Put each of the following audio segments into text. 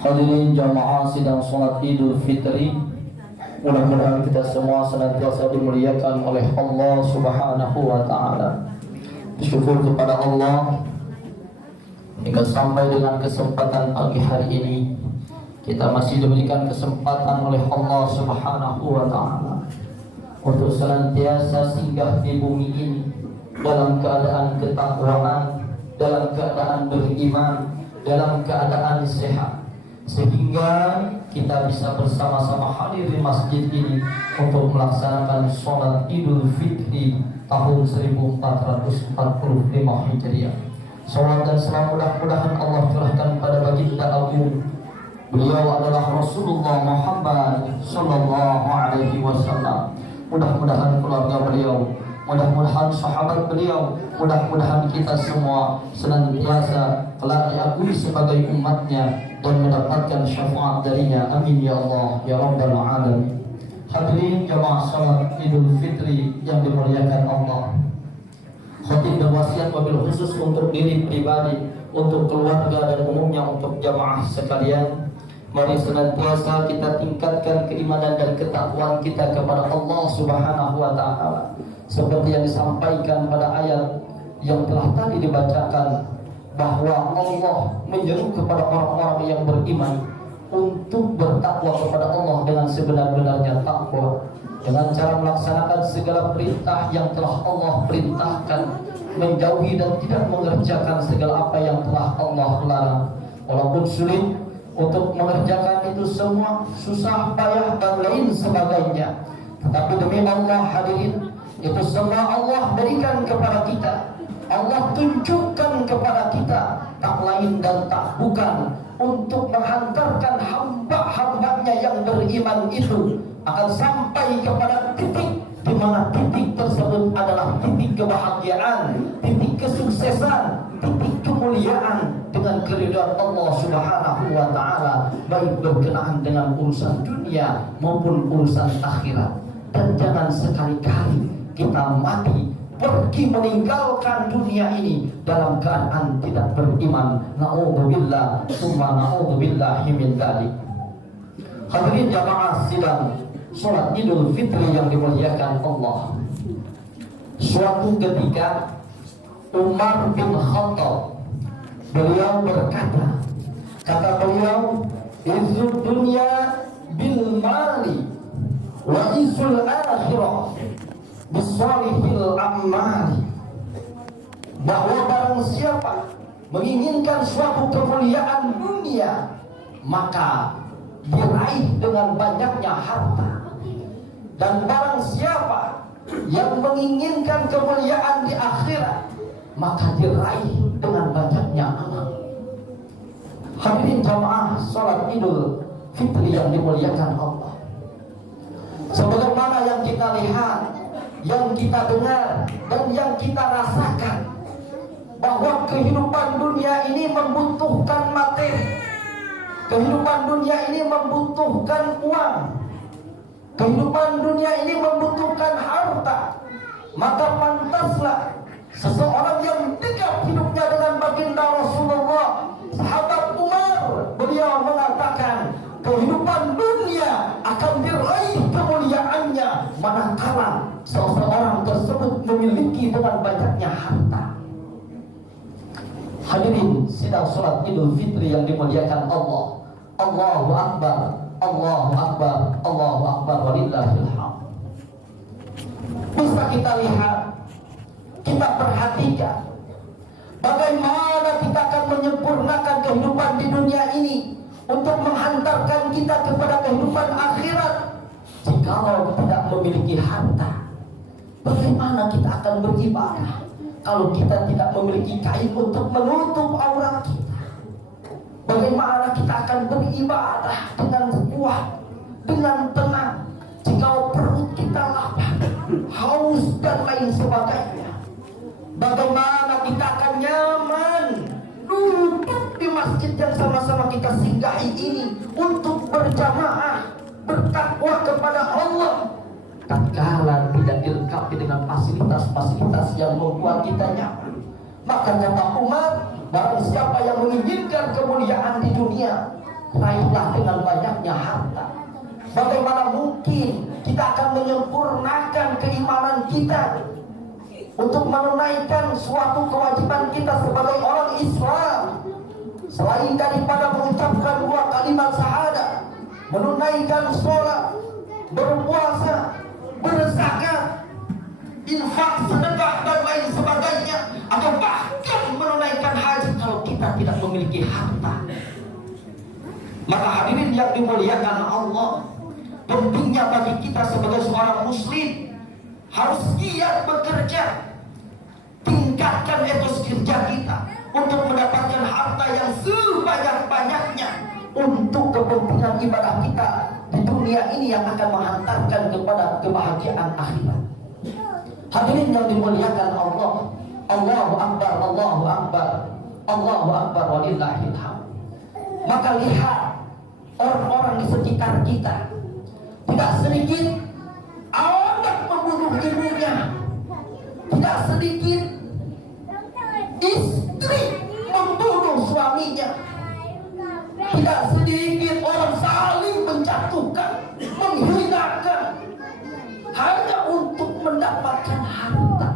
Hadirin jamaah sidang salat Idul Fitri, mudah-mudahan kita semua senantiasa dimuliakan oleh Allah Subhanahu wa taala. Bersyukur kepada Allah hingga sampai dengan kesempatan pagi hari ini kita masih diberikan kesempatan oleh Allah Subhanahu wa taala untuk senantiasa singgah di bumi ini dalam keadaan ketakwaan, dalam keadaan beriman, dalam keadaan sehat, sehingga kita bisa bersama-sama hadir di masjid ini untuk melaksanakan sholat Idul Fitri tahun 1445 Hijriah. Sholat dan salam mudah-mudahan Allah curahkan pada baginda agung. Beliau adalah Rasulullah Muhammad Sallallahu Alaihi Wasallam. Mudah-mudahan keluarga beliau, mudah-mudahan sahabat beliau, mudah-mudahan kita semua senantiasa telah diakui sebagai umatnya dan mendapatkan syafaat darinya. Amin ya Allah ya Rabbal Alamin. Hadirin jamaah salat Idul Fitri yang dimuliakan Allah, khatib berwasiat wabil khusus untuk diri pribadi, untuk keluarga dan umumnya untuk jamaah sekalian. Mari senantiasa kita tingkatkan keimanan dan ketakwaan kita kepada Allah Subhanahu wa taala, seperti yang disampaikan pada ayat yang telah tadi dibacakan, bahwa Allah menyeru kepada orang-orang yang beriman untuk bertakwa kepada Allah dengan sebenar-benarnya takwa, dengan cara melaksanakan segala perintah yang telah Allah perintahkan, menjauhi dan tidak mengerjakan segala apa yang telah Allah larang. Walaupun sulit untuk mengerjakan itu semua, susah, payah dan lain sebagainya, tetapi demi Allah hadirin, itu semua Allah berikan kepada kita, Allah tunjukkan kepada kita, tak lain dan tak bukan untuk menghantarkan hamba-hambanya yang beriman itu akan sampai kepada titik di mana titik tersebut adalah titik kebahagiaan, titik kesuksesan, titik kemuliaan dengan keridhaan Allah Subhanahu wa taala, baik berkenaan dengan urusan dunia maupun urusan akhirat. Dan jangan sekali-kali kita mati pergi meninggalkan dunia ini dalam keadaan tidak beriman. Na'udzubillah summa na'udzubillahi min dzalik. Hadirin jamaah sidang salat Idul Fitri yang dimuliakan Allah, suatu ketika Umar bin Khattab beliau berkata, kata beliau, izud dunya bil mali wa izul akhirah bisalihil amali, bahwa barang siapa menginginkan suatu kemuliaan dunia maka diraih dengan banyaknya harta, dan barang siapa yang menginginkan kemuliaan di akhirat maka diraih dengan banyaknya amal. Hadirin jamaah salat Idul Fitri yang dimuliakan Allah, sebagaimana yang kita lihat, yang kita dengar, dan yang kita rasakan, bahwa kehidupan dunia ini membutuhkan materi, kehidupan dunia ini membutuhkan uang, kehidupan dunia ini membutuhkan harta. Maka pantaslah seseorang yang dekat hidupnya dengan baginda Rasulullah, sahabat Umar, beliau mengatakan kehidupan dunia akan diraih kemuliaannya manakala seseorang tersebut memiliki dengan banyaknya harta. Hadirin sidang salat Idul Fitri yang dimuliakan Allah, Allahu Akbar, Allahu Akbar, Allahu Akbar, walillahil hamd. Bisa kita lihat, kita perhatikan bagaimana kita akan menyempurnakan kehidupan di dunia ini untuk menghantarkan kita kepada kehidupan akhirat. Jikalau tidak memiliki harta, bagaimana kita akan beribadah kalau kita tidak memiliki kain untuk menutup aurat kita? Bagaimana kita akan beribadah dengan kuat, dengan tenang, jika perut kita lapar, haus dan lain sebagainya? Bagaimana kita akan nyaman duduk di masjid yang sama-sama kita singgahi ini untuk berjamaah, bertakwa kepada Allah, tatkala tidak dilengkapi dengan fasilitas-fasilitas yang membuat kita nyaman? Maka kata Umar, Barang siapa yang menginginkan kemuliaan di dunia, raihlah dengan banyaknya harta. Bagaimana mungkin kita akan menyempurnakan keimanan kita untuk menunaikan suatu kewajiban kita sebagai orang Islam, selain daripada mengucapkan 2 kalimat syahadat, menunaikan sholat, berpuasa, berzakat, infak, sedekah dan lain sebagainya, atau bahkan menunaikan haji kalau kita tidak memiliki harta. Maka hadirin yang dimuliakan Allah, pentingnya bagi kita sebagai seorang muslim harus giat bekerja, tingkatkan etos kerja kita untuk mendapatkan harta yang sebanyak-banyaknya untuk kepentingan ibadah kita di dunia ini yang akan menghantarkan kepada kebahagiaan akhirat. Hadirin yang dimuliakan Allah, Allahu Akbar, Allahu Akbar, Allahu Akbar walillahil hamd. Maka lihat orang-orang di sekitar kita, tidak sedikit anak membunuh ibunya, tidak sedikit istri membunuh suaminya, tidak sedikit orang saling menjatuhkan, menghinakan hanya untuk mendapatkan harta.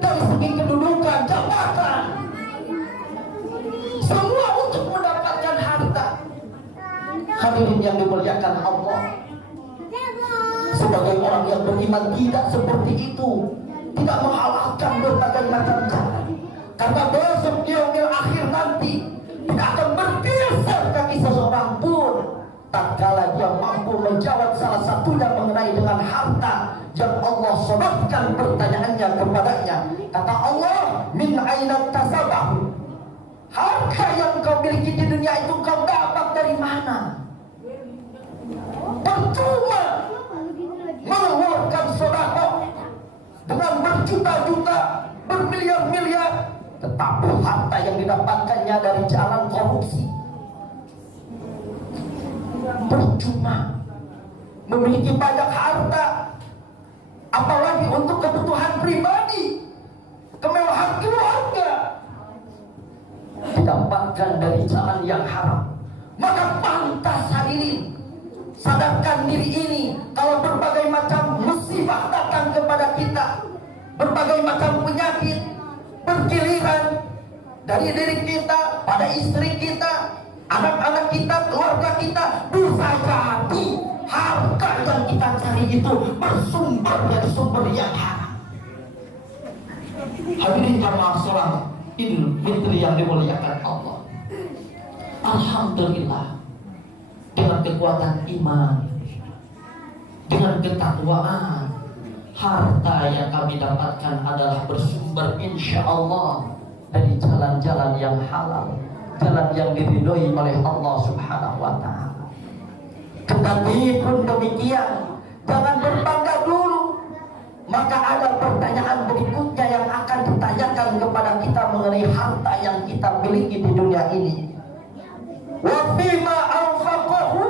Dari segi kedudukan, jabatan, semua untuk mendapatkan harta. Hadirin yang dimuliakan Allah, sebagai orang yang beriman tidak seperti itu, tidak menghalalkan berbagai macam cara, karena besok di yaumil akhir nanti tidak akan bergeser kaki seseorang pun tatkala dia mampu menjawab salah satunya mengenai dengan harta yang Allah sobatkan pertanyaannya kepadanya. Kata Allah, min aina tasabahu, harta yang kau miliki di dunia itu kau dapat dari mana? Percuma mengeluarkan sedekah dengan berjuta-juta, bermiliar-miliar, tetapi harta yang didapatkannya dari jalan korupsi. Percuma memiliki banyak harta, apalagi untuk kebutuhan pribadi, kemewahan keluarga, didapatkan dari jalan yang haram. Maka pantas hadirin, sadarkan diri ini. Kalau berbagai macam musibah datang kepada kita, berbagai macam penyakit bergiliran dari diri kita, pada istri kita, anak-anak kita, keluarga kita, bisa jadi harta yang kita cari itu bersumber dari sumber yang haram. Hadirin jamaah sholat Idul Fitri yang dimuliakan Allah, alhamdulillah, dengan kekuatan iman, dengan ketakwaan, harta yang kami dapatkan adalah bersumber insya Allah dari jalan-jalan yang halal, jalan yang diridhoi oleh Allah Subhanahu wa Ta'ala. Tetapi pun demikian, jangan berbangga dulu. Maka ada pertanyaan berikutnya yang akan ditanyakan kepada kita mengenai harta yang kita miliki di dunia ini. Wa fima anfaqahu,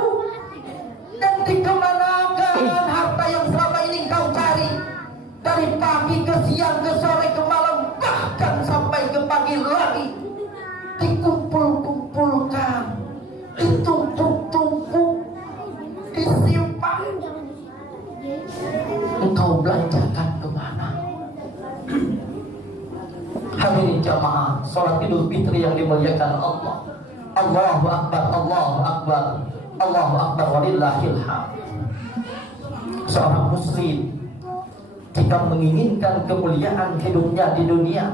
dan dikemanakan harta yang selama ini kau cari, dari pagi ke siang ke sore ke malam, bahkan sampai ke pagi lagi, dikumpul-kumpulkan, ditumpuk-tumpuk, disimpan, engkau belanjakan kemana? Hadirin jamaah sholat Idul Fitri yang dimuliakan Allah, Allahu Akbar, Allahu Akbar, Allahu Akbar walillahil hamd. Seorang muslim jika menginginkan kemuliaan hidupnya di dunia,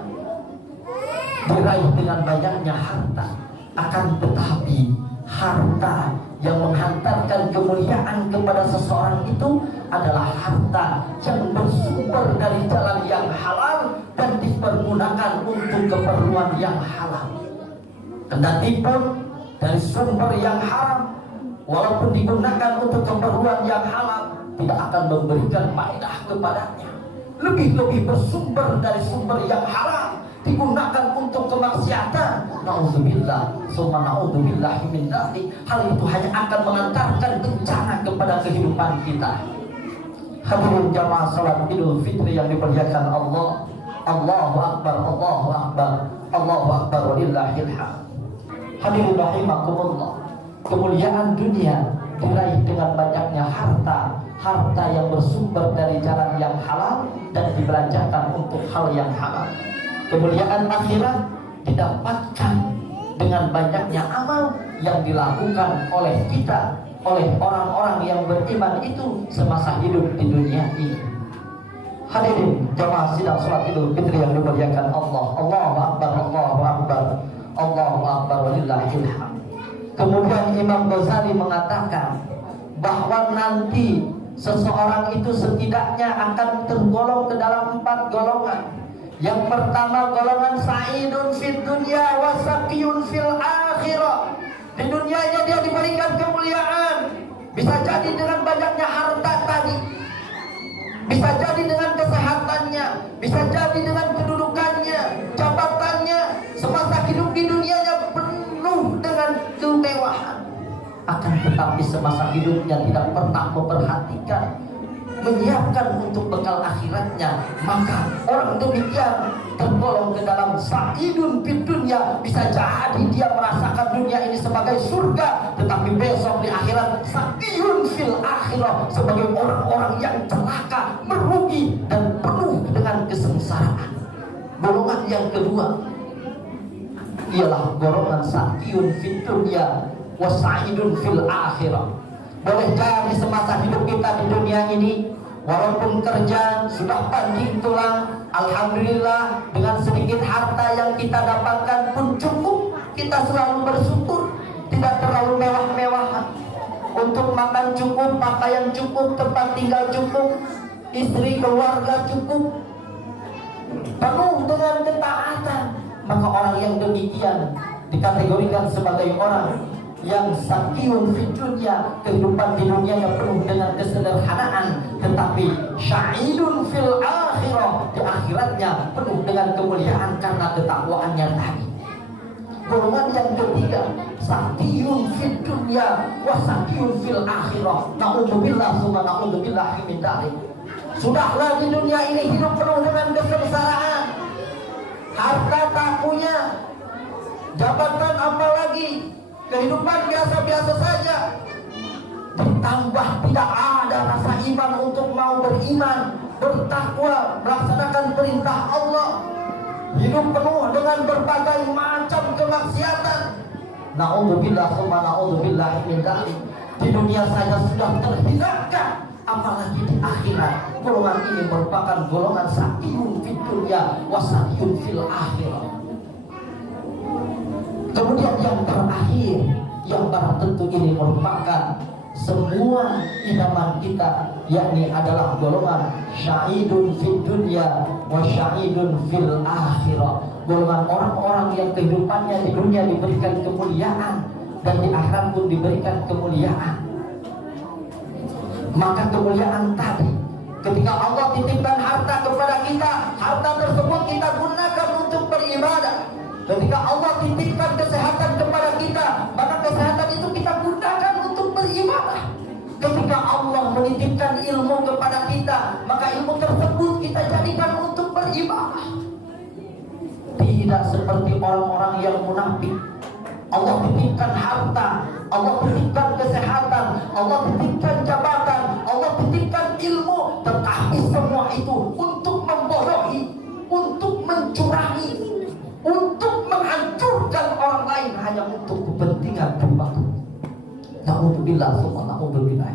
diraih dengan banyaknya harta, akan tetapi harta yang menghantarkan kemuliaan kepada seseorang itu adalah harta yang bersumber dari jalan yang halal dan dipergunakan untuk keperluan yang halal. Kendati pun dari sumber yang haram, walaupun digunakan untuk keperluan yang halal, tidak akan memberikan faedah kepadanya. Lebih-lebih bersumber dari sumber yang haram, digunakan untuk kemaksiatan, naudzubillah, summa naudzubillah min dzalik. Hal itu hanya akan mengantarkan bencana kepada kehidupan kita. Hadirin jamaah salat Idul Fitri yang dimuliakan Allah, Allahu Akbar, Allahu Akbar, Allahu akbar walillahil hamd. Hadirin rahimakumullah. Kemuliaan dunia diraih dengan banyaknya harta yang bersumber dari jalan yang halal dan dibelanjakan untuk hal yang halal. Kemuliaan akhirat didapatkan dengan banyaknya amal yang dilakukan oleh kita, oleh orang-orang yang beriman itu semasa hidup di dunia ini. Hadirin jamaah sidang salat Idul Fitri yang dimuliakan Allah. Allahu akbar, Allahu akbar, Allahu akbar walillahil hamd. Kemudian Imam Ghazali mengatakan bahwa nanti seseorang itu setidaknya akan tergolong ke dalam 4 golongan. Yang pertama golongan sa'idun fid dunya wa saqiyun fil akhirah. Di dunianya dia diberikan kemuliaan, bisa jadi dengan banyaknya harta tadi, bisa jadi dengan kesehatannya, bisa jadi dengan kedudukannya, jabatannya, semasa hidup di dunianya penuh dengan kemewahan. Akan tetapi semasa hidupnya tidak pernah memperhatikan, menyiapkan untuk bekal akhiratnya, maka orang demikian tergolong ke dalam sa'idun fid dunya. Bisa jadi dia merasakan dunia ini sebagai surga, tetapi besok di akhirat sa'iyun fil akhirah, sebagai orang-orang yang celaka, merugi dan penuh dengan kesengsaraan. Golongan yang kedua ialah golongan sa'iyun fid dunya wa sa'idun fil akhirah. Boleh jadi semasa hidup kita di dunia ini, walaupun kerja sudah banting tulang, alhamdulillah dengan sedikit harta yang kita dapatkan pun cukup. Kita selalu bersyukur, tidak terlalu mewah-mewah. Untuk makan cukup, pakaian cukup, tempat tinggal cukup, istri keluarga cukup, penuh dengan ketaatan. Maka orang yang demikian dikategorikan sebagai orang yang sakiyun fid dunya, kehidupan di dunia yang penuh dengan kesederhanaan, tetapi sya'idun fil akhirah, di akhiratnya penuh dengan kemuliaan karena ketakwaannya tadi. Golongan yang ketiga sakiyun fid dunya wa sakiyun fil akhirah. Na'udzubillah summa na'udzubillah min dzalik. Sudahlah di dunia ini hidup penuh dengan kesengsaraan, harta tak punya, jabatan apalagi, kehidupan biasa-biasa saja, ditambah tidak ada rasa iman untuk mau beriman, bertakwa, melaksanakan perintah Allah, hidup penuh dengan berbagai macam kemaksiatan. Na'udzubillah summa na'udzubillah min dzalik. Di dunia saya sudah terhinakan, apalagi di akhirat. Golongan ini merupakan golongan sa'iyun fid dunya wa sa'iyun fil akhirah. Kemudian yang terakhir, yang barang tentu ini merupakan semua idaman kita, yakni adalah golongan sya'idun fid dunya wa sya'idun fil akhirah. Golongan orang-orang yang kehidupannya di dunia diberikan kemuliaan dan di akhirat pun diberikan kemuliaan. Maka kemuliaan tadi, ketika Allah titipkan harta kepada kita, harta tersebut kita gunakan untuk beribadah. Ketika Allah titipkan kesehatan kepada kita, maka kesehatan itu kita gunakan untuk beribadah. Ketika Allah menitipkan ilmu kepada kita, maka ilmu tersebut kita jadikan untuk beribadah. Tidak seperti orang-orang yang munafik. Allah titipkan harta, Allah titipkan kesehatan, Allah titipkan jabatan, Allah titipkan ilmu, tetapi semua itu untuk membodohi, untuk mencurangi, untuk menghancurkan orang lain, hanya untuk kepentingan pribadi. Na'udzubillah summa na'udzubillah.